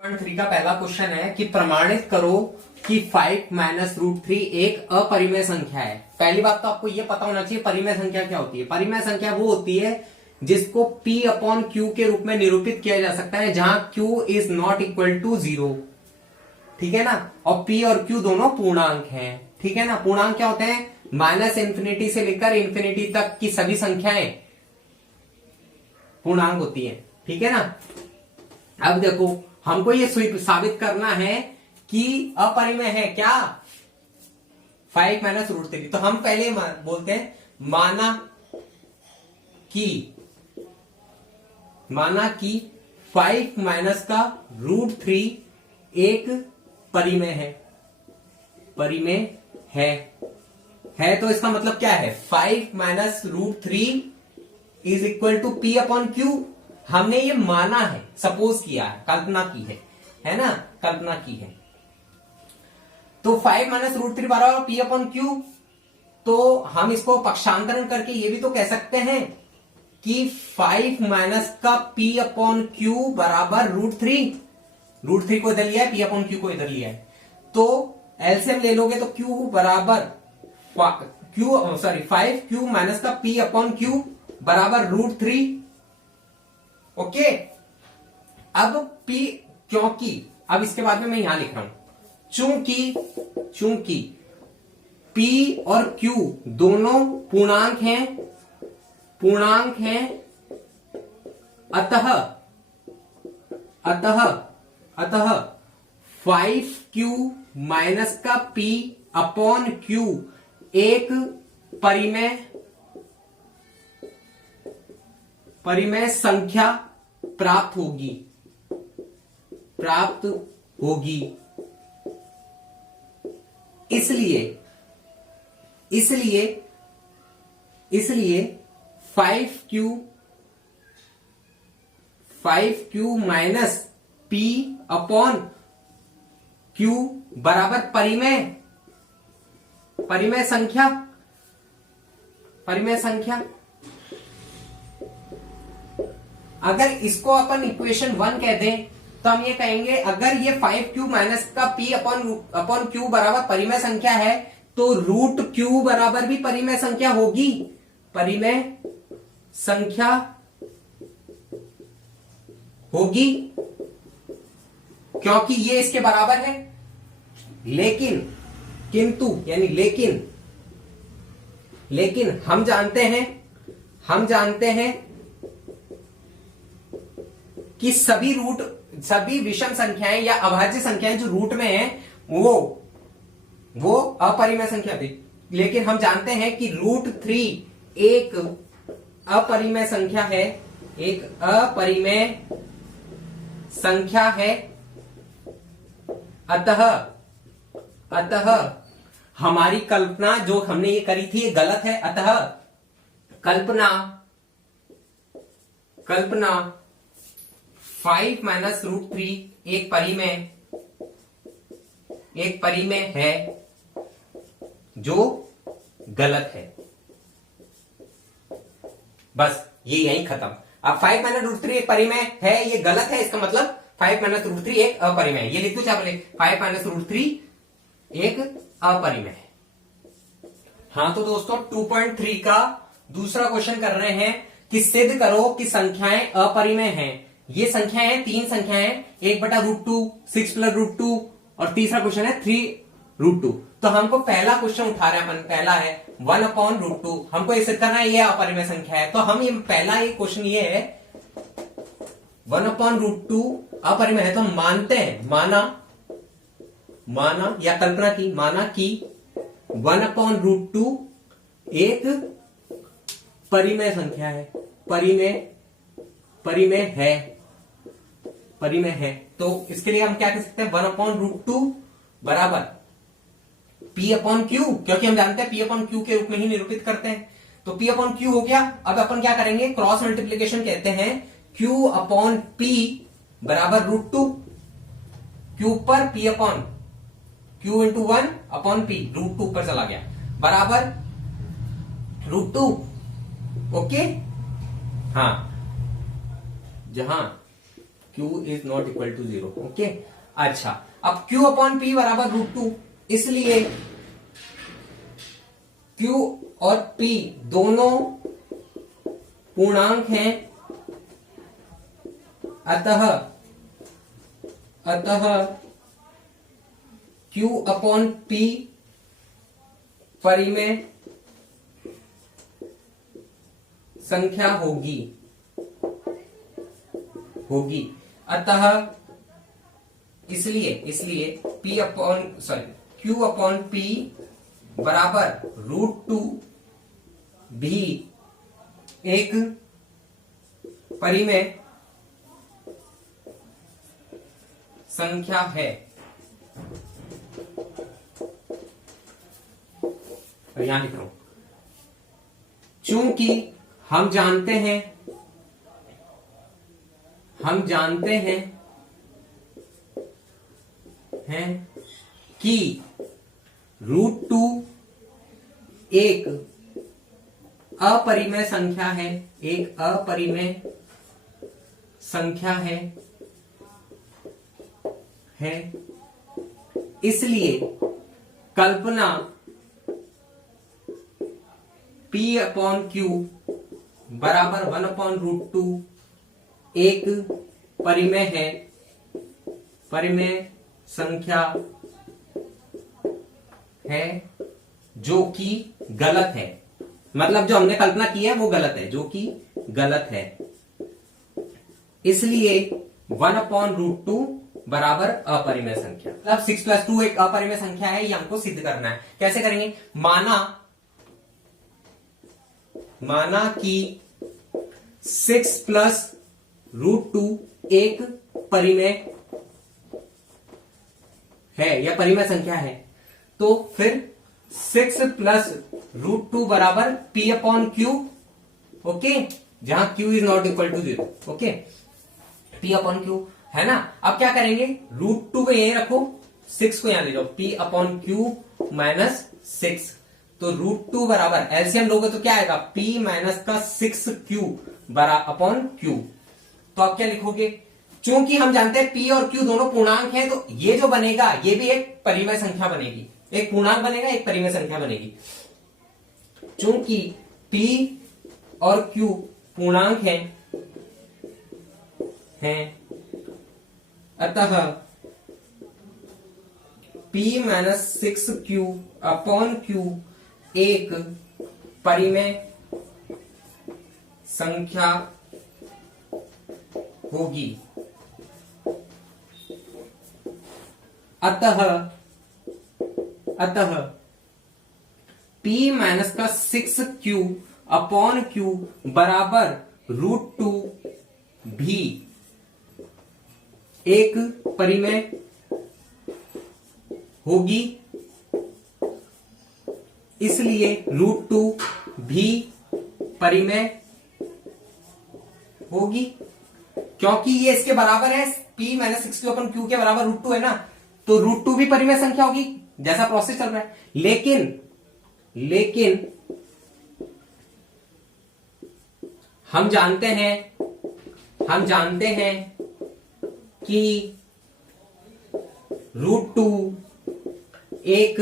3 का पहला क्वेश्चन है कि प्रमाणित करो कि 5 माइनस रूट 3 एक अपरिमेय संख्या है। पहली बात तो आपको यह पता होना चाहिए परिमेय संख्या क्या होती है। परिमेय संख्या वो होती है जिसको P अपॉन Q के रूप में निरूपित किया जा सकता है जहां Q is not equal to 0। ठीक है ना। और P और Q दोनों पूर्णांक हैं। ठीक है ना। पूर्णांक क्या होते हैं? माइनस इंफिनिटी से लेकर इंफिनिटी तक की सभी संख्याएं पूर्णांक होती है। ठीक है ना। अब देखो हमको ये साबित करना है कि अपरिमेय है क्या 5 माइनस रूट 3। तो हम पहले बोलते हैं माना कि 5 माइनस का रूट 3 एक परिमेय है। परिमेय है तो इसका मतलब क्या है? 5 minus root 3 is equal to P upon Q। हमने ये माना है, सपोज किया है, कल्पना की है ना, कल्पना की है। तो 5 माइनस रूट 3 बराबर P अपॉन Q। तो हम इसको पक्षांतरण करके ये भी तो कह सकते हैं कि 5 माइनस का P अपॉन Q बराबर रूट 3। रूट 3 को इधर लिया है, P अपॉन Q को इधर लिया है। तो एलसीएम ले लोगे तो Q बराबर 5Q माइनस का P अपॉन Q बराबर रूट 3। ओके। अब P, क्योंकि अब इसके बाद में मैं यहां लिख रहा हूं चूंकि P और Q दोनों पूर्णांक हैं अतः 5Q माइनस का P अपॉन Q एक परिमेय संख्या प्राप्त होगी। इसलिए 5Q minus P upon Q बराबर परिमेय संख्या। अगर इसको अपन इक्वेशन 1 कह दें तो हम ये कहेंगे अगर ये 5Q माइनस का P अपॉन Q बराबर परिमेय संख्या है तो रूट Q बराबर भी परिमेय संख्या होगी। परिमेय संख्या होगी क्योंकि ये इसके बराबर है। लेकिन हम जानते हैं कि सभी विषम संख्याएं या अभाज्य संख्याएं जो रूट में हैं वो अपरिमेय संख्या थी। लेकिन हम जानते हैं कि रूट 3 एक अपरिमेय संख्या है। अतः हमारी कल्पना जो हमने ये करी थी ये गलत है। अतः कल्पना 5 माइनस रूट 3 एक परिमेय है जो गलत है। बस ये यही खत्म। अब 5 माइनस रूट 3 एक परिमेय है ये गलत है, इसका मतलब 5 माइनस रूट 3 एक अपरिमेय है। ये लिख दो क्या बोले? 5 माइनस रूट 3 एक अपरिमेय है। हाँ तो दोस्तों 2.3 का दूसरा क्वेश्चन कर रहे हैं कि सिद्ध करो कि संख्याएं अपरिमेय हैं। ये संख्याएं हैं, 3 संख्याएं, 1/√2, 6 + √2 और तीसरा क्वेश्चन है 3√2। तो हमको पहला क्वेश्चन उठा रहे हैं अपन, पहला है 1/√2। हमको ये सिद्ध करना है ये अपरिमेय संख्या है। तो हम ये पहला ये क्वेश्चन ये है 1/√2 अपरिमेय है तो हम मानते हैं, माना या कल्पना की, माना कि 1/√2 एक परिमेय संख्या है, परिमेय है। तो इसके लिए हम क्या कह सकते हैं? 1/√2 बराबर P अपॉन Q, क्योंकि हम जानते हैं P अपॉन Q के रूप में ही निरूपित करते हैं। तो P अपॉन Q हो गया। अब अपन क्या करेंगे? क्रॉस मल्टीप्लीकेशन कहते हैं। Q अपॉन P बराबर √2। Q पर P upon Q into 1 upon P, √2 पर चला गया, बराबर √2। ओके। हाँ, जहां Q is not equal to 0। Okay, अच्छा, अब Q अपॉन P बराबर √2, इसलिए Q और P दोनों पूर्णांक हैं, अतः Q अपॉन P परिमेय संख्या होगी। अतः इसलिए Q अपॉन P बराबर √2 भी एक परिमेय संख्या है। यहां लिख रहा हूं, चूंकि हम जानते हैं कि √2 एक अपरिमेय संख्या है, इसलिए कल्पना P अपॉन Q बराबर 1 अपॉन √2 एक परिमेय संख्या है, जो कि गलत है। मतलब जो हमने कल्पना की है वो गलत है, जो कि गलत है। इसलिए 1 अपॉन √2 बराबर अपरिमेय संख्या। मतलब 6 + 2 एक अपरिमेय संख्या है, ये हमको सिद्ध करना है। कैसे करेंगे? माना कि 6 + √2 एक परिमेय है या परिमेय संख्या है, तो फिर 6 + √2 बराबर P अपॉन Q। ओके, जहां Q is not equal to 0। Okay, P upon Q है ना। अब क्या करेंगे? √2 को यहीं रखो, 6 को यहां ले जाओ, P अपॉन Q माइनस 6। तो √2 बराबर एलसीएम लोगे तो क्या आएगा? P माइनस का 6Q अपॉन Q। तो आप क्या लिखोगे? चूंकि हम जानते हैं P और Q दोनों पूर्णांक हैं, तो ये जो बनेगा ये भी एक परिमेय संख्या बनेगी, एक पूर्णांक बनेगा, एक परिमेय संख्या बनेगी। चूंकि P और Q पूर्णांक हैं, अतः P minus 6Q upon Q एक परिमेय संख्या होगी। अतः P माइनस का 6Q अपॉन Q बराबर √2 भी एक परिमेय होगी। इसलिए √2 भी परिमेय होगी, क्योंकि ये इसके बराबर है। P माइनस 6Q अपन Q के बराबर √2 है ना, तो √2 भी परिमेय संख्या होगी, जैसा प्रोसेस चल रहा है। लेकिन हम जानते हैं कि √2 एक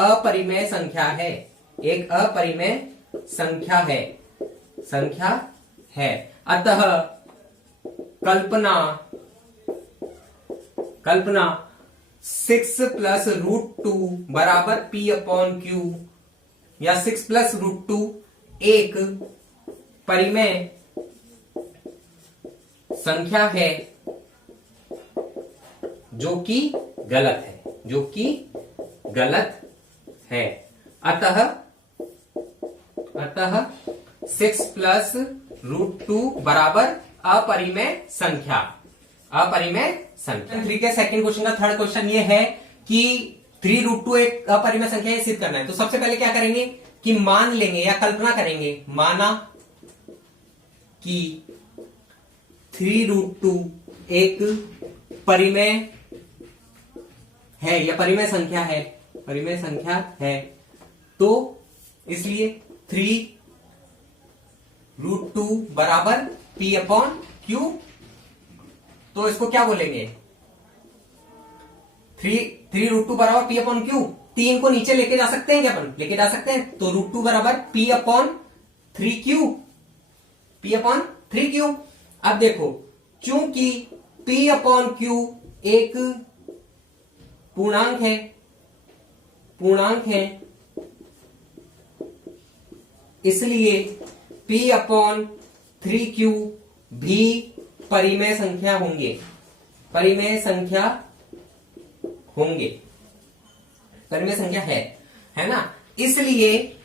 अपरिमेय संख्या है। अतः कल्पना 6 + √2 बराबर P अपॉन Q या 6 + √2 एक परिमेय संख्या है, जो कि गलत है। अतः 6 + √2 बराबर अपरिमेय संख्या। 3 के सेकंड क्वेश्चन का थर्ड क्वेश्चन ये है कि 3√2 एक अपरिमेय संख्या है, सिद्ध करना है। तो सबसे पहले क्या करेंगे कि मान लेंगे या कल्पना करेंगे, माना कि 3√2 एक परिमेय है या परिमेय संख्या है, तो इसलिए 3√2 बराबर P अपॉन Q तो इसको क्या बोलेंगे, 3√2 बराबर पी अपॉन क्यू। 3 को नीचे लेके जा सकते हैं क्या अपन, लेके जा सकते हैं, तो √2 बराबर P upon 3q, P upon 3q। अब देखो चूंकि p अपॉन q एक पूर्णांक है, इसलिए p अपॉन 3q भी परिमेय संख्या होंगे, परिमेय संख्या है ना। इसलिए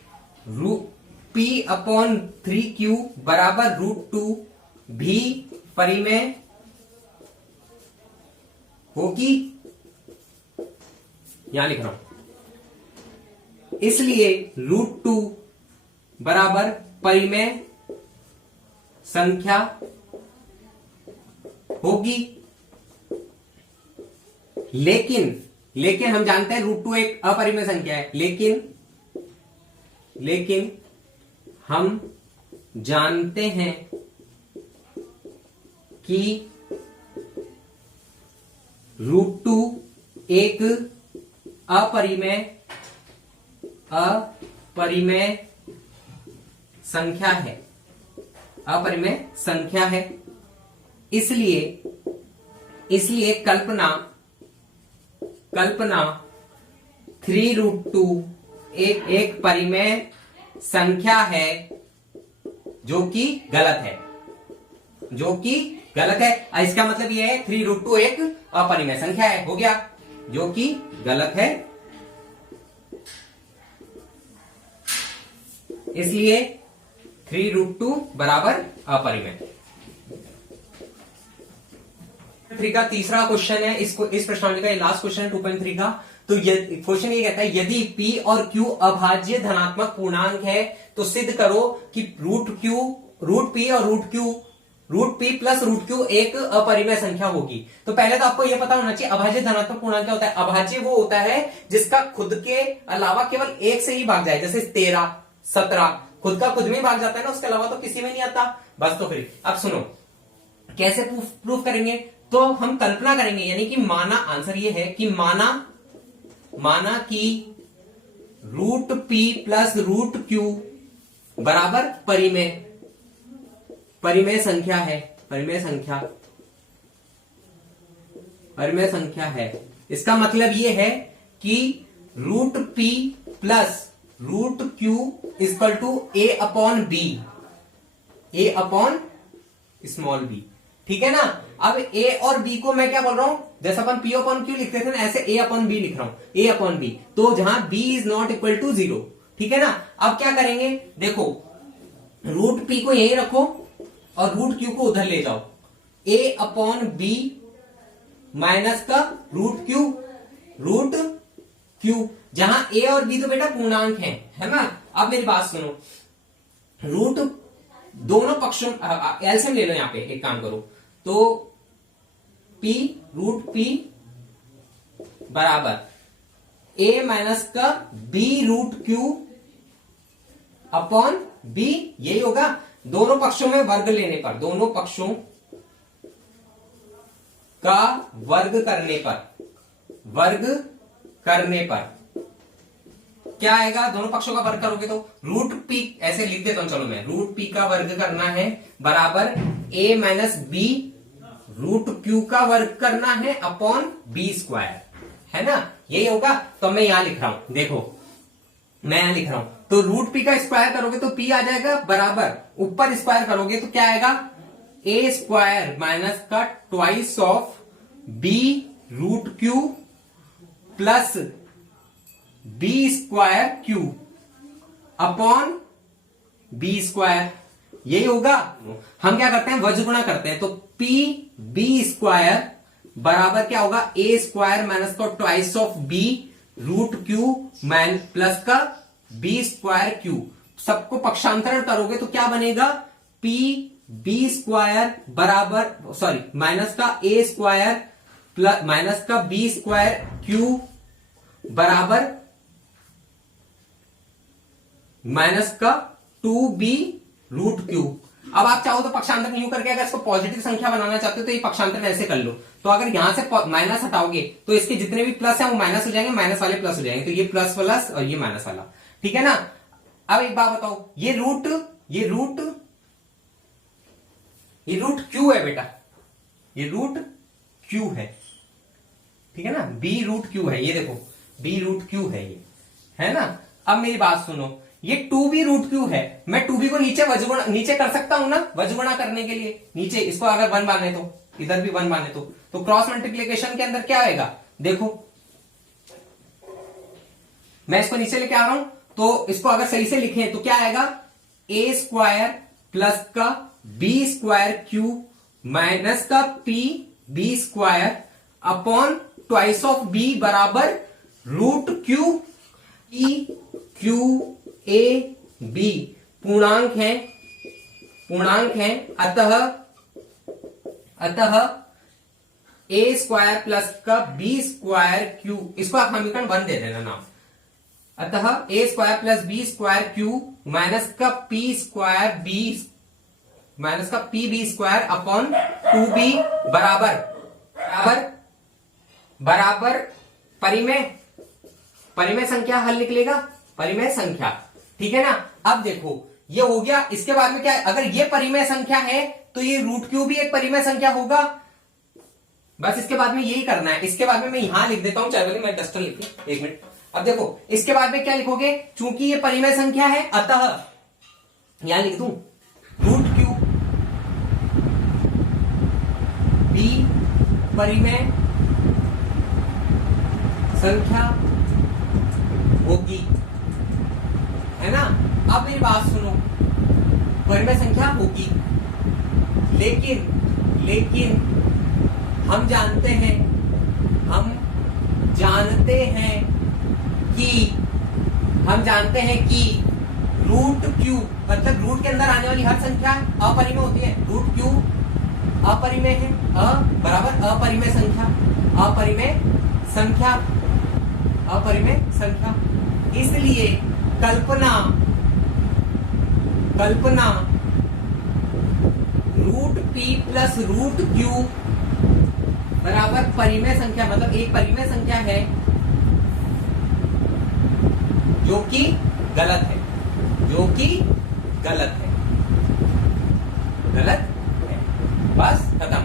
p अपॉन 3q बराबर √2 भी परिमेय होगी, यहां लिख रहा हूं। इसलिए √2 बराबर परिमेय संख्या होगी। लेकिन हम जानते हैं √2 एक अपरिमेय संख्या है, लेकिन हम जानते हैं कि √2 एक अपरिमेय संख्या है, इसलिए कल्पना 3√2 एक परिमेय संख्या है जो कि गलत है। इसका मतलब यह है 3√2 एक अपरिमेय संख्या है, हो गया, जो कि गलत है, इसलिए 3√2 बराबर अपरिमेय। 3 का तीसरा क्वेश्चन है, इस प्रश्नावली का ये लास्ट क्वेश्चन है 2.3 का। तो क्वेश्चन ये कहता है यदि p और q अभाज्य धनात्मक पूर्णांक है तो सिद्ध करो कि √p और √p प्लस √q एक अपरिमेय संख्या होगी। तो पहले तो आपको यह पता होना चाहिए अभाज्य धनात्मक पूर्णांक क्या होता है। अभाज्य वो होता है जिसका खुद के अलावा केवल एक से ही भाग जाए, जैसे 13, 17 खुद का खुद में भाग जाता है ना, उसके अलावा तो किसी में नहीं आता। बस तो फिर अब सुनो कैसे प्रूफ करेंगे। तो हम कल्पना करेंगे, यानी कि माना, आंसर ये है कि माना कि √p प्लस √q बराबर परिमेय संख्या है। इसका मतलब यह है कि √p plus √q equal to a upon b, ठीक है ना। अब a और b को मैं क्या बोल रहा हूं, जैसे अपन p अपॉन q लिखते थे ना, ऐसे a अपॉन b लिख रहा हूं, a अपॉन b, तो जहां b is not equal to 0, ठीक है ना। अब क्या करेंगे, देखो √p को यही रखो और √q को उधर ले जाओ, a अपॉन b माइनस का √q, जहां a और b तो बेटा पूर्णांक है ना। अब मेरी बात सुनो, दोनों पक्षों एलसीएम ले लो, यहां पे एक काम करो, तो √p बराबर a माइनस का b√q अपॉन b, यही होगा। दोनों पक्षों में वर्ग लेने पर, दोनों पक्षों का वर्ग करने पर क्या आएगा, दोनों पक्षों का वर्ग करोगे तो √p, ऐसे लिख देता हूं, चलो मैं √p का वर्ग करना है बराबर a माइनस b √q का वर्ग करना है अपॉन b², है ना, यही होगा। तो मैं यहां लिख रहा हूं, देखो मैं यहां लिख रहा हूं, तो √p का स्क्वायर करोगे तो p आ जाएगा बराबर, ऊपर स्क्वायर करोगे तो क्या आएगा, a² माइनस का twice of b√q plus b²q upon b², यही होगा। हम क्या करते हैं, वज्र गुणा करते हैं, तो b² बराबर क्या होगा, a² माइनस का ट्वाइस ऑफ b√q प्लस का b²q, सबको पक्षांतरण करोगे तो क्या बनेगा, b² बराबर माइनस का a² प्लस माइनस का b²q बराबर माइनस का 2b√q। अब आप चाहो तो पक्षांतर यूं करके अगर इसको पॉजिटिव संख्या बनाना चाहते हो तो ये पक्षांतर ऐसे कर लो। तो अगर यहां से माइनस हटाओगे तो इसके जितने भी प्लस है वो माइनस हो जाएंगे, माइनस वाले प्लस हो जाएंगे, तो ये प्लस प्लस और ये माइनस वाला, ठीक है ना। अब एक बात बताओ, ये रूट क्यू है बेटा, ये रूट क्यू है, ठीक है ना, बी रूट क्यू है, ये देखो बी रूट क्यू है ये, है ना। अब मेरी बात सुनो, ये 2b रूट क्यू है, मैं 2b को नीचे कर सकता हूं ना वज्रगुणा करने के लिए, नीचे इसको अगर 1 माने तो इधर भी 1 माने तो क्रॉस मल्टीप्लीकेशन के अंदर क्या आएगा, देखो मैं इसको नीचे लेके आ रहा हूं, तो इसको अगर सही से लिखें तो क्या आएगा, a स्क्वायर प्लस का b स्क्वायर क्यू माइनस का p b square upon twice of b बराबर root q e q a b पूर्णांक है, अतः a स्क्वायर प्लस का b स्क्वायर क्यू, इसको आप समीकरण 1 दे देना नाम, अतः a square plus b square q minus का p स्क्वायर b माइनस का p b square upon 2b बराबर परिमेय संख्या हल निकलेगा, परिमेय संख्या, ठीक है ना। अब देखो ये हो गया, इसके बाद में क्या है, अगर ये परिमेय संख्या है तो ये रूट क्यू भी एक परिमेय संख्या होगा, बस इसके बाद में यही करना है। इसके बाद में मैं यहां लिख देता हूं, चलो मैं डस्टर लिख, एक मिनट। अब देखो इसके बाद में क्या लिखोगे, चूंकि ये परिमेय संख्या है अतः यहां लिख दूं रूट क्यू बी परिमेय संख्या होगी, है ना। अब मेरी बात सुनो, परिमेय संख्या होगी, लेकिन हम जानते हैं कि रूट क्यू मतलब रूट के अंदर आने वाली हर संख्या अपरिमेय होती है, रूट क्यू अपरिमेय है, बराबर अपरिमेय संख्या, इसलिए कल्पना root P plus root Q बराबर परिमेय संख्या, मतलब एक परिमेय संख्या है जो कि गलत है, गलत है, बस खत्म।